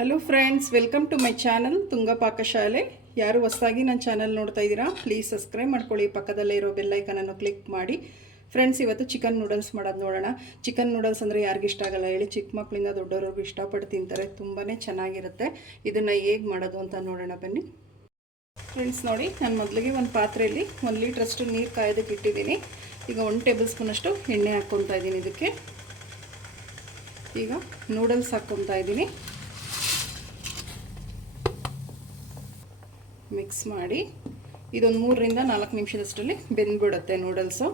Hello friends welcome to my channel Tunga Pakashale ಯಾರು ಹೊಸದಾಗಿ ನನ್ನ ಚಾನಲ್ ನೋಡ್ತಾ ಇದ್ದೀರಾ ಪ್ಲೀಸ್ ಸಬ್ಸ್ಕ್ರೈಬ್ ಮಾಡ್ಕೊಳ್ಳಿ. ಪಕ್ಕದಲ್ಲೇ ಇರೋ ಬೆಲ್ಲೈಕನನ್ನು ಕ್ಲಿಕ್ ಮಾಡಿ. ಫ್ರೆಂಡ್ಸ್ ಇವತ್ತು ಚಿಕನ್ ನೂಡಲ್ಸ್ ಮಾಡೋದು ನೋಡೋಣ. ಚಿಕನ್ ನೂಡಲ್ಸ್ ಅಂದರೆ ಇಷ್ಟ ಆಗಲ್ಲ ಹೇಳಿ. ಚಿಕ್ಕ ಮಕ್ಕಳಿಂದ ದೊಡ್ಡವ್ರಿಗೂ ಇಷ್ಟಪಟ್ಟು ತಿಂತಾರೆ. ತುಂಬಾ ಚೆನ್ನಾಗಿರುತ್ತೆ. ಇದನ್ನು ಹೇಗೆ ಮಾಡೋದು ಅಂತ ನೋಡೋಣ ಬನ್ನಿ. ಫ್ರೆಂಡ್ಸ್ ನೋಡಿ, ನಾನು ಮೊದಲಿಗೆ ಒಂದು ಪಾತ್ರೆಯಲ್ಲಿ ಒಂದು ಲೀಟ್ರಷ್ಟು ನೀರು ಕಾಯೋದಕ್ಕೆ ಇಟ್ಟಿದ್ದೀನಿ. ಈಗ ಒಂದು ಟೇಬಲ್ ಸ್ಪೂನಷ್ಟು ಎಣ್ಣೆ ಹಾಕ್ಕೊತಾ ಇದ್ದೀನಿ ಇದಕ್ಕೆ. ಈಗ ನೂಡಲ್ಸ್ ಹಾಕ್ಕೊತಾ ಇದ್ದೀನಿ. ಮಿಕ್ಸ್ ಮಾಡಿ ಇದೊಂದು ಮೂರರಿಂದ ನಾಲ್ಕು ನಿಮಿಷದಷ್ಟರಲ್ಲಿ ಬೆಂದ್ಬಿಡುತ್ತೆ ನೂಡಲ್ಸು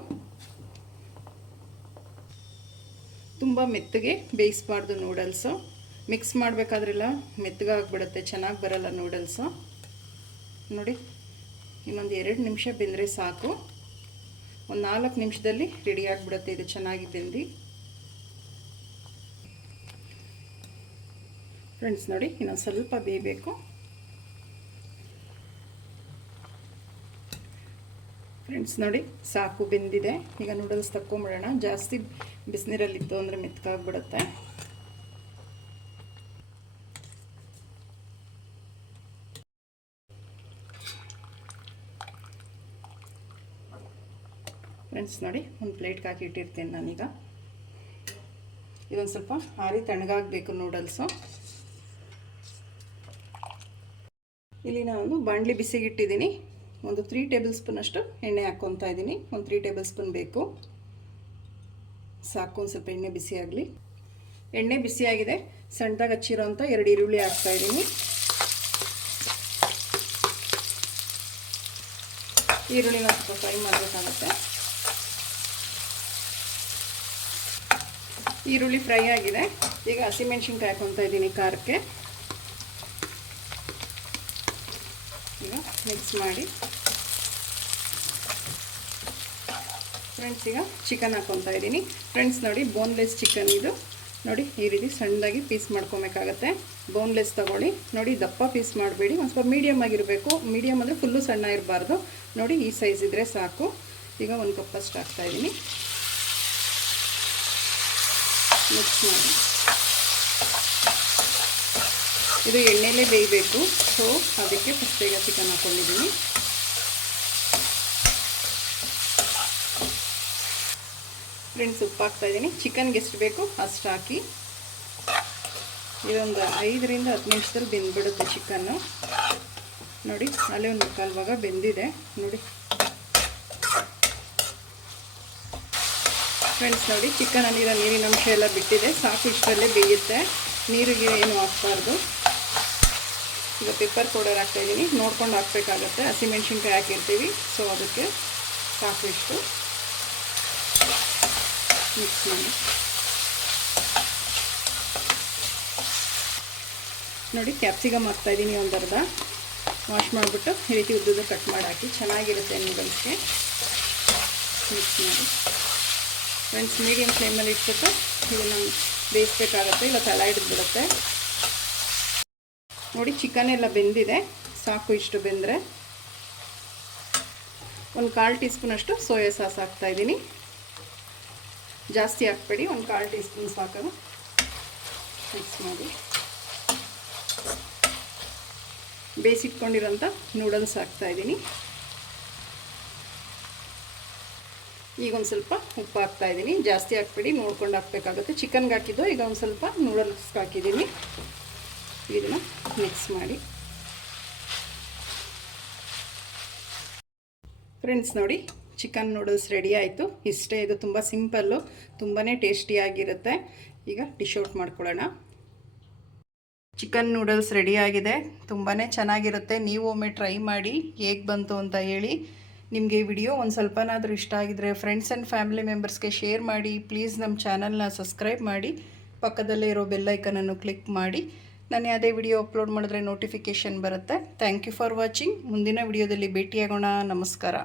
ತುಂಬ ಮೆತ್ತಗೆ ಬೇಯಿಸ್ಬಾರ್ದು ನೂಡಲ್ಸು ಮಿಕ್ಸ್ ಮಾಡಬೇಕಾದ್ರೆಲ್ಲ ಮೆತ್ತಗಾಗ್ಬಿಡುತ್ತೆ ಚೆನ್ನಾಗಿ ಬರಲ್ಲ ನೂಡಲ್ಸು ನೋಡಿ, ಇನ್ನೊಂದು ಎರಡು ನಿಮಿಷ ಬೆಂದರೆ ಸಾಕು. ಒಂದು ನಾಲ್ಕು ನಿಮಿಷದಲ್ಲಿ ರೆಡಿ ಆಗಿಬಿಡುತ್ತೆ ಇದು ಚೆನ್ನಾಗಿ ಬೆಂದು. ಫ್ರೆಂಡ್ಸ್ ನೋಡಿ, ಇನ್ನೊಂದು ಸ್ವಲ್ಪ ಬೇಯಬೇಕು. ಫ್ರೆಂಡ್ಸ್, ನೋಡಿ, ಸಾಕು ಬೆಂದಿದೆ. ಈಗ ನೂಡಲ್ಸ್ ತಕ್ಕೊಂಬಿಡೋಣ. ಜಾಸ್ತಿ ಬಿಸಿನೀರಲ್ಲಿತ್ತು ಅಂದರೆ ಮೆತ್ಕಾಗ್ಬಿಡುತ್ತೆ ಫ್ರೆಂಡ್ಸ್, ನೋಡಿ, ಒಂದು ಪ್ಲೇಟ್ಗೆ ಹಾಕಿ ಇಟ್ಟಿರ್ತೀನಿ ನಾನೀಗ. ಇದೊಂದು ಸ್ವಲ್ಪ ಹಾರಿ ತಣ್ಣಗಾಗಬೇಕು ನೂಡಲ್ಸು ಇಲ್ಲಿ ನಾನು ಬಾಣಲಿ ಬಿಸಿಗಿಟ್ಟಿದ್ದೀನಿ. ಒಂದು ತ್ರೀ ಟೇಬಲ್ ಸ್ಪೂನಷ್ಟು ಎಣ್ಣೆ ಹಾಕ್ಕೊತಾ ಇದ್ದೀನಿ. ಒಂದು ತ್ರೀ ಟೇಬಲ್ ಸ್ಪೂನ್ ಬೇಕು. ಸಾಕು, ಒಂದು ಸ್ವಲ್ಪ ಎಣ್ಣೆ ಬಿಸಿಯಾಗಲಿ ಎಣ್ಣೆ ಬಿಸಿಯಾಗಿದೆ ಸಣ್ಣದಾಗಿ ಹಚ್ಚಿರೋ ಅಂಥ ಎರಡು ಈರುಳ್ಳಿ ಹಾಕ್ತಾಯಿದ್ದೀನಿ ಈರುಳ್ಳಿನ ಸ್ವಲ್ಪ ಫ್ರೈ ಮಾಡಬೇಕಾಗುತ್ತೆ. ಈರುಳ್ಳಿ ಫ್ರೈ ಆಗಿದೆ. ಈಗ ಹಸಿಮೆಣ್ಸಿನ್ಕಾಯಿ ಹಾಕೊತಾ ಇದ್ದೀನಿ ಖಾರಕ್ಕೆ ಈಗ ಮಿಕ್ಸ್ ಮಾಡಿ. ಫ್ರೆಂಡ್ಸ್ ಈಗ ಚಿಕನ್ ಹಾಕ್ಕೊತಾ ಇದ್ದೀನಿ. ಫ್ರೆಂಡ್ಸ್ ನೋಡಿ ಬೋನ್ಲೆಸ್ ಚಿಕನ್ ಇದು. ನೋಡಿ, ಈ ರೀತಿ ಸಣ್ಣದಾಗಿ ಪೀಸ್ ಮಾಡ್ಕೊಬೇಕಾಗತ್ತೆ. ಬೋನ್ಲೆಸ್ ತೊಗೊಳ್ಳಿ. ನೋಡಿ, ದಪ್ಪ ಪೀಸ್ ಮಾಡಬೇಡಿ. ಒಂದು ಸ್ವಲ್ಪ ಮೀಡಿಯಮ್ ಆಗಿರಬೇಕು. ಮೀಡಿಯಮ್ ಅಂದರೆ ಫುಲ್ಲು ಸಣ್ಣ ಇರಬಾರ್ದು. ನೋಡಿ, ಈ ಸೈಜ್ ಇದ್ದರೆ ಸಾಕು. ಈಗ ಒಂದು ಕಪ್ಪಷ್ಟು ಹಾಕ್ತಾಯಿದ್ದೀನಿ ಮಿಕ್ಸ್ ಮಾಡಿ. ಇದು ಎಣ್ಣೆಲೇ ಬೇಯಬೇಕು. ಸೊ ಅದಕ್ಕೆ ಫಸ್ಟ್ ಬೇಗ ಚಿಕನ್ ಹಾಕ್ಕೊಂಡಿದ್ದೀನಿ ಫ್ರೆಂಡ್ಸ್ ಉಪ್ಪು ಹಾಕ್ತಾಯಿದ್ದೀನಿ ಚಿಕನ್ಗೆ ಎಷ್ಟು ಬೇಕು ಅಷ್ಟು ಹಾಕಿ. ಇದೊಂದು ಐದರಿಂದ ಹತ್ತು ನಿಮಿಷದಲ್ಲಿ ಬೆಂದ್ಬಿಡುತ್ತೆ ಚಿಕನ್ನು ನೋಡಿ, ಅಲ್ಲೇ ಒಂದು ಮುಕ್ಕಾಲು ಭಾಗ ಬೆಂದಿದೆ. ನೋಡಿ. ಫ್ರೆಂಡ್ಸ್ ನೋಡಿ ಚಿಕನಲ್ಲಿರೋ ನೀರಿನ ಅಂಶ ಎಲ್ಲ ಬಿಟ್ಟಿದೆ. ಸಾಕು, ಇಷ್ಟರಲ್ಲೇ ಬೇಯುತ್ತೆ. ನೀರಿಗೆ ಏನು ಹಾಕ್ಬಾರ್ದು. ಈಗ ಪೆಪ್ಪರ್ ಪೌಡರ್ ಹಾಕ್ತಾಯಿದ್ದೀನಿ ನೋಡ್ಕೊಂಡು ಹಾಕ್ಬೇಕಾಗತ್ತೆ. ಹಸಿಮೆಣ್ಸಿನ್ಕಾಯಿ ಹಾಕಿರ್ತೀವಿ. ಸೊ ಅದಕ್ಕೆ ಸಾಕಷ್ಟು ಮಿಕ್ಸ್ ಮಾಡಿ. ನೋಡಿ ಕ್ಯಾಪ್ಸಿಕಮ್ ಹಾಕ್ತಾಯಿದ್ದೀನಿ ಒಂದು ಅರ್ಧ. ವಾಶ್ ಮಾಡಿಬಿಟ್ಟು ಈ ರೀತಿ ಉದ್ದುದ್ದು ಕಟ್ ಮಾಡಿ ಹಾಕಿ. ಚೆನ್ನಾಗಿರುತ್ತೆ ನೂಡಲ್ಸ್ಗೆ ಮಿಕ್ಸ್ ಮಾಡಿ. ಫ್ರೆಂಡ್ಸ್ ಮೀಡಿಯಮ್ ಫ್ಲೇಮಲ್ಲಿ ಇಟ್ಬಿಟ್ಟು ಇದನ್ನು ಬೇಯಿಸ್ಬೇಕಾಗತ್ತೆ. ಇಲ್ಲ ತಳ ಹಿಡಿದ್ಬಿಡುತ್ತೆ ನೋಡಿ ಚಿಕನ್ ಎಲ್ಲ ಬೆಂದಿದೆ. ಸಾಕು ಇಷ್ಟು ಬೆಂದರೆ. ಒಂದು ಕಾಲು ಟೀ ಸ್ಪೂನಷ್ಟು ಸೋಯಾ ಸಾಸ್ ಹಾಕ್ತಾಯಿದ್ದೀನಿ ಜಾಸ್ತಿ ಹಾಕ್ಬೇಡಿ, ಒಂದು ಕಾಲು ಟೀ ಸ್ಪೂನ್ ಸಾಕು ಮಿಕ್ಸ್ ಮಾಡಿ. ಬೇಯಿಸಿಟ್ಕೊಂಡಿರೋಂಥ ನೂಡಲ್ಸ್ ಹಾಕ್ತಾಯಿದ್ದೀನಿ ಈಗ ಒಂದು ಸ್ವಲ್ಪ ಉಪ್ಪು ಹಾಕ್ತಾಯಿದ್ದೀನಿ ಜಾಸ್ತಿ ಹಾಕ್ಬೇಡಿ, ನೋಡ್ಕೊಂಡು ಹಾಕ್ಬೇಕಾಗುತ್ತೆ. ಚಿಕನ್ಗೆ ಹಾಕಿದ್ದು ಈಗ ಒಂದು ಸ್ವಲ್ಪ ನೂಡಲ್ಸ್ಗೆ ಹಾಕಿದ್ದೀನಿ. ಇದನ್ನು ಮಿಕ್ಸ್ ಮಾಡಿ. ಫ್ರೆಂಡ್ಸ್ ನೋಡಿ ಚಿಕನ್ ನೂಡಲ್ಸ್ ರೆಡಿ ಆಯಿತು. ಇಷ್ಟೇ, ಇದು ತುಂಬ ಸಿಂಪಲ್ಲು ತುಂಬಾ ಟೇಸ್ಟಿಯಾಗಿರುತ್ತೆ ಈಗ ಡಿಶ್ ಔಟ್ ಮಾಡ್ಕೊಳ್ಳೋಣ. ಚಿಕನ್ ನೂಡಲ್ಸ್ ರೆಡಿಯಾಗಿದೆ ತುಂಬಾ ಚೆನ್ನಾಗಿರುತ್ತೆ. ನೀವು ಒಮ್ಮೆ ಟ್ರೈ ಮಾಡಿ ಹೇಗೆ ಬಂತು ಅಂತ ಹೇಳಿ ನಿಮಗೆ ವಿಡಿಯೋ ಒಂದು ಸ್ವಲ್ಪನಾದರೂ ಇಷ್ಟ ಆಗಿದ್ರೆ ಫ್ರೆಂಡ್ಸ್ ಆ್ಯಂಡ್ ಫ್ಯಾಮಿಲಿ ಮೆಂಬರ್ಸ್ಗೆ ಶೇರ್ ಮಾಡಿ. ಪ್ಲೀಸ್ ನಮ್ಮ ಚಾನಲ್ನ ಸಬ್ಸ್ಕ್ರೈಬ್ ಮಾಡಿ. ಪಕ್ಕದಲ್ಲೇ ಇರೋ ಬೆಲ್ಲೈಕನನ್ನು ಕ್ಲಿಕ್ ಮಾಡಿ. ನಾನು ಯಾವುದೇ ವಿಡಿಯೋ ಅಪ್ಲೋಡ್ ಮಾಡಿದ್ರೆ ನೋಟಿಫಿಕೇಷನ್ ಬರುತ್ತೆ. ಥ್ಯಾಂಕ್ ಯು ಫಾರ್ ವಾಚಿಂಗ್ ಮುಂದಿನ ವಿಡಿಯೋದಲ್ಲಿ ಭೇಟಿಯಾಗೋಣ. ನಮಸ್ಕಾರ.